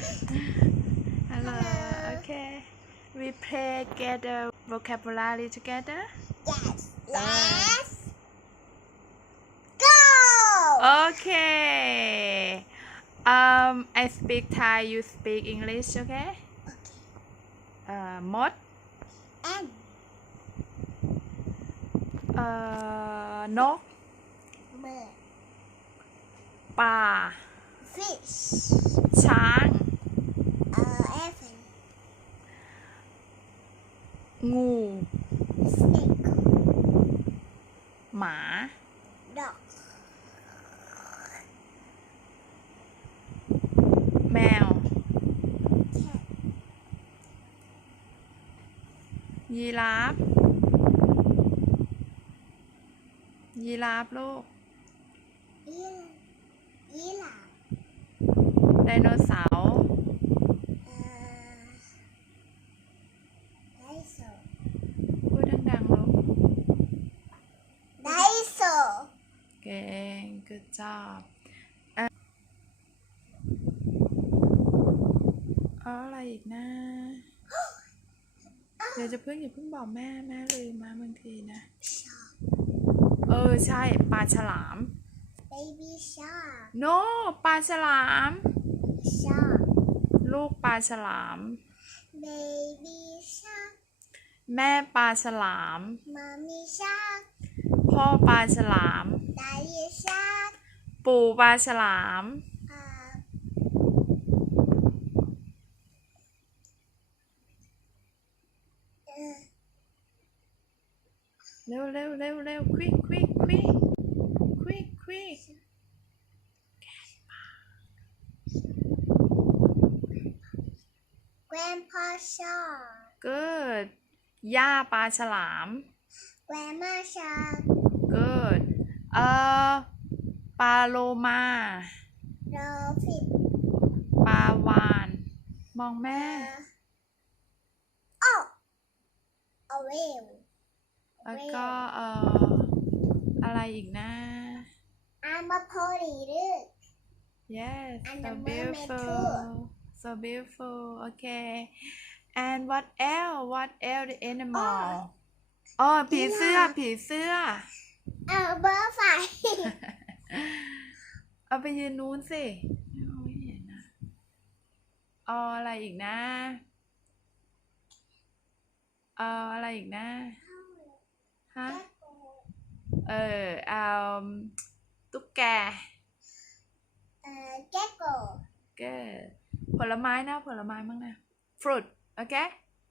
Hello. Hello. Okay. We play get the vocabulary together. Yes. Yes. Uh, go. Okay. Um, I speak Thai. You speak English. Okay. Okay. Uh, mod. And. Uh, no. Bird. ปลา fish Chang. งู snake หมา dog แมว cat ยีราฟ ยีราฟ ลูก ยีราฟไดโนเส job อะไรอีกนะ เดี๋ยวจะเพิ่งอย่าเพิ่งบอกแม่ แม่ลืมมาบางทีนะ เออใช่ปลาฉลาม baby shark no ปลาฉลาม shark ลูกปลาฉลาม baby shark แม่ปลาฉลาม mommy shark พ่อปลาฉลาม daddy shark ปูปลาฉลาม เร็วเร็วเร็วเร็วควิกควิกควิกควิกควิกแกนพ่อชอบ good ย่าปลาฉลามแก a n d m a s h a good เอ่อปาโลมาดอลฟินปาวานมองแม่อ้ออเวลแล้วก็เอ่ออะไรอีกนะอามาพลีรึก yes so beautiful so beautiful okay and what else what else the animal อ๋อผีเสื้อผีเสื้อเอาเบอร์ไฟเอาไปยืนนู้นสิไมนะออะไรอีกนะเอาอะไรอีกนะ ฮะ เออเอาตุ๊กแก เออแกโกแกผลไม้นะ ผลไม้ั้งนะ ฟรุตโอเค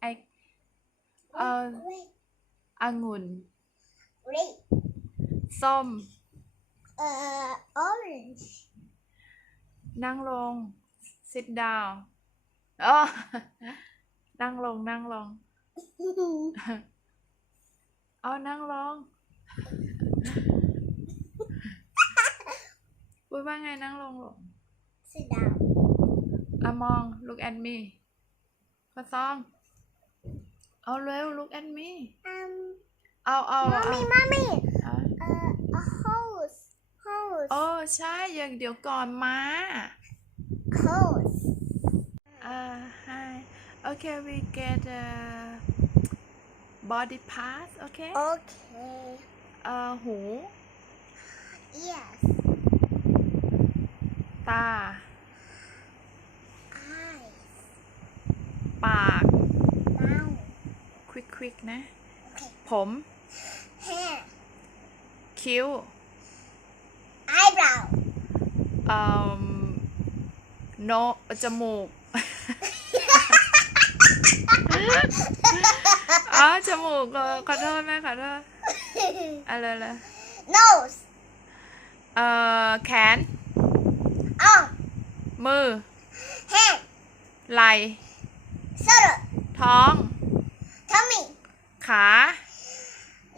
ไอเอาองุ่นส้ม Uh, orange. นั่งลง sit down อ๋อนั่งลงนั่งลงเอานั่งลงพูดว่าไงนั่งลงลง sit down. อะมอง look at me ก็ซองเอาเร็ว look at me Um, เอาเอาเา mommy, mommy. cows โอ้ใช่ยังเดี๋ยวก่อนมา cows อ่า hi okay we get a body p a r t okay okay Uh, who? yes Ta. eyes a า k mouth quick quick nah. Okay. Pom. hair Cute. eyebrow um no จมูกอ๋อจมูกขอโทษแม่ขอโทษอะไรล่ะ nose เอ่อแขน arm มือ hand ไหล่ shoulder ท้อง tummy ขา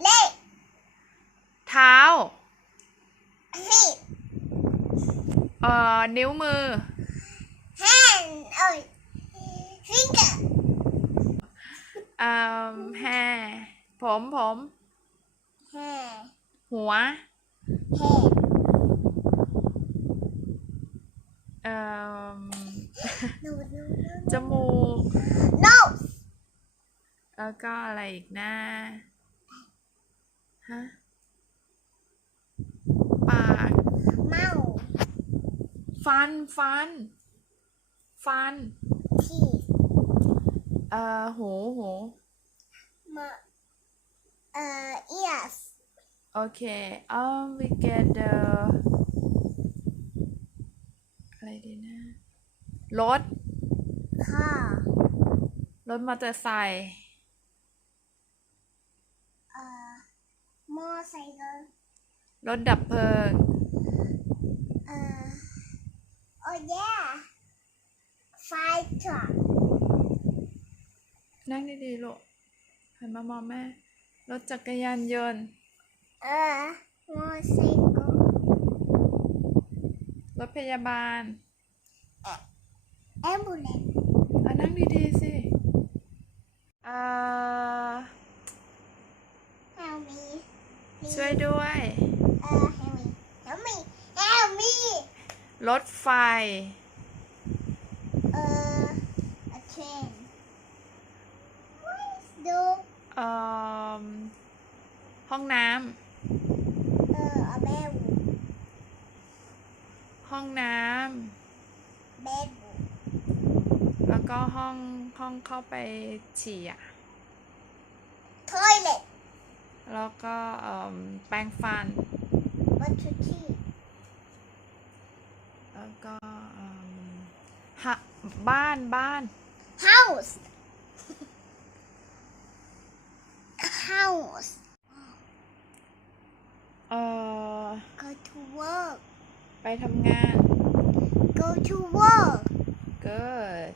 leg เท้าเอ่อ นิ้วมือ hand เอ้ย finger เอ่อ hair ผมผม hair หัว head เอ่อจมูก nose แล้วก็อะไรอีกนะฮะปากเมาฟัน ฟัน ฟัน ที่เอ่อหูหูมาเอ่อ e s okay um we get the อะไรดีนะ รถค่ะรถมอเตอร์ไซค์เอ่ออเตอร์ไซค์รถดับเพลิงโอ้ยไฟช็อตนั่งดีๆลูกหันมามองแม่ รถจักรยานยนต์อมอเตอร์ไซค์รถพยาบาลเอ b บ l a เล e อะนั่งดีๆสิอ่าช่วยด้วยรถไฟเออ a train what เอ่อห้องน้ำเออ a b e ห้องน้ำ bed แล้วก็ห้องห้องเข้าไปฉี่อ่ะ toilet แล้วก็แปรงฟันแล้วก็ฮะบ้าน บ้าน House House เอ่อ Go to work ไปทำงาน Go to work good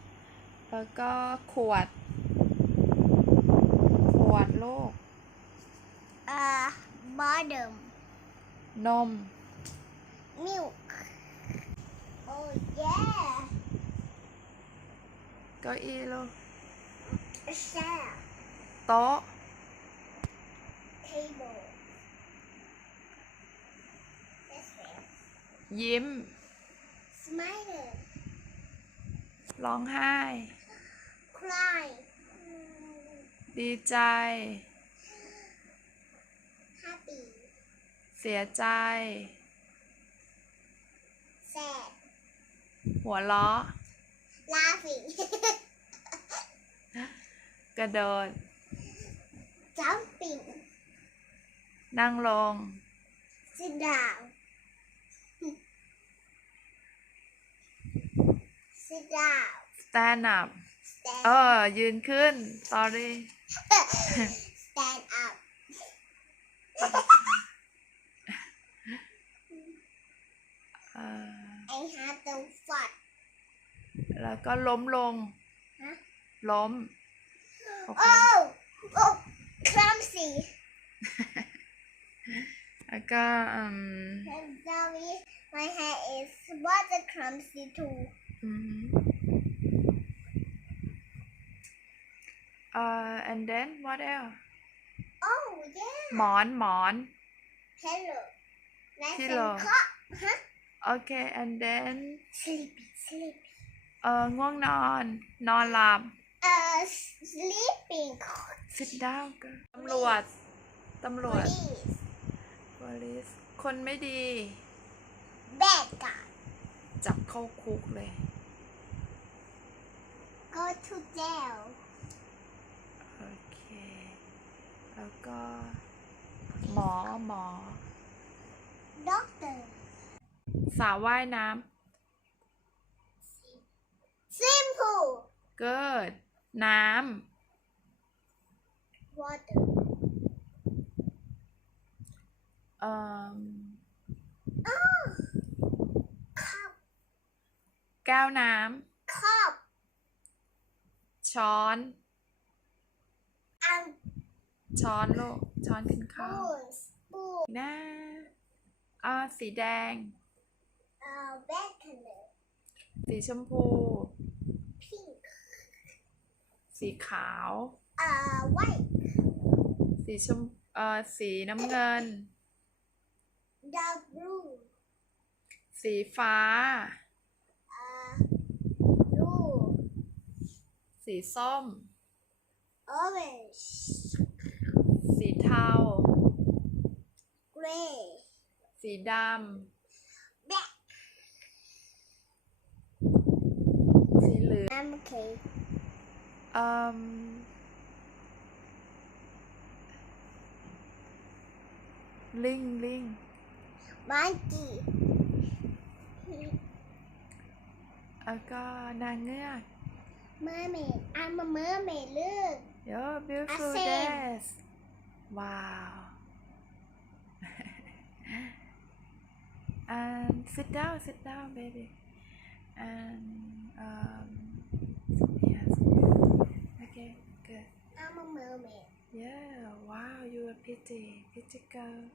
แล้วก็ขวด ขวดโลก uh bottom นม milk oh yeah ก็อีโลู chair โต๊ะ table ยิ้ม smile ร้องไห้ cry ดีใจเสียใจ sad หัวล้อะ laughing กระโดด jumping นั่งลง sit down sit down stand up เออยืนขึ้น sorry lốm ล้ม lốm oh oh clumsy แล้วก็อืม I'm sorry my hair is rather clumsy too อืม uh and then what else oh yeah หมอนหมอน hello nice Pillow. and huh Okay, and then sleepy, sleepy. เอ่อง่วงนอน นอนหลับ เอ่อ sleeping sit down g i ตำรวจตำรวจ police คนไม่ดี bad guy จับเข้าคุกเลย go to jail โอเค แล้วก็ หมอ หมอ doctor สาวว่ายน้ำ simple good น้ำ water um แก้วน้ำ cup ช้อนช้อนโลกช้อนกินข้าว spoon หน้าอ่าสีแดง uh, b l color สีชมพูีขาวอ่อ white สีชมอ่อสีน้ำเงิน dark blue สีฟ้าอ่อ blue สีส้ม orange สีเทา gray สีดำ black สีเหลือง um, Linh Linh Bán chị Ờ có nàng ngư à? Mermaid I'm a mermaid look You're beautiful dress Wow And sit down sit down baby And um Okay, good. I'm a mermaid. Yeah, wow, you're a pity, pity girl.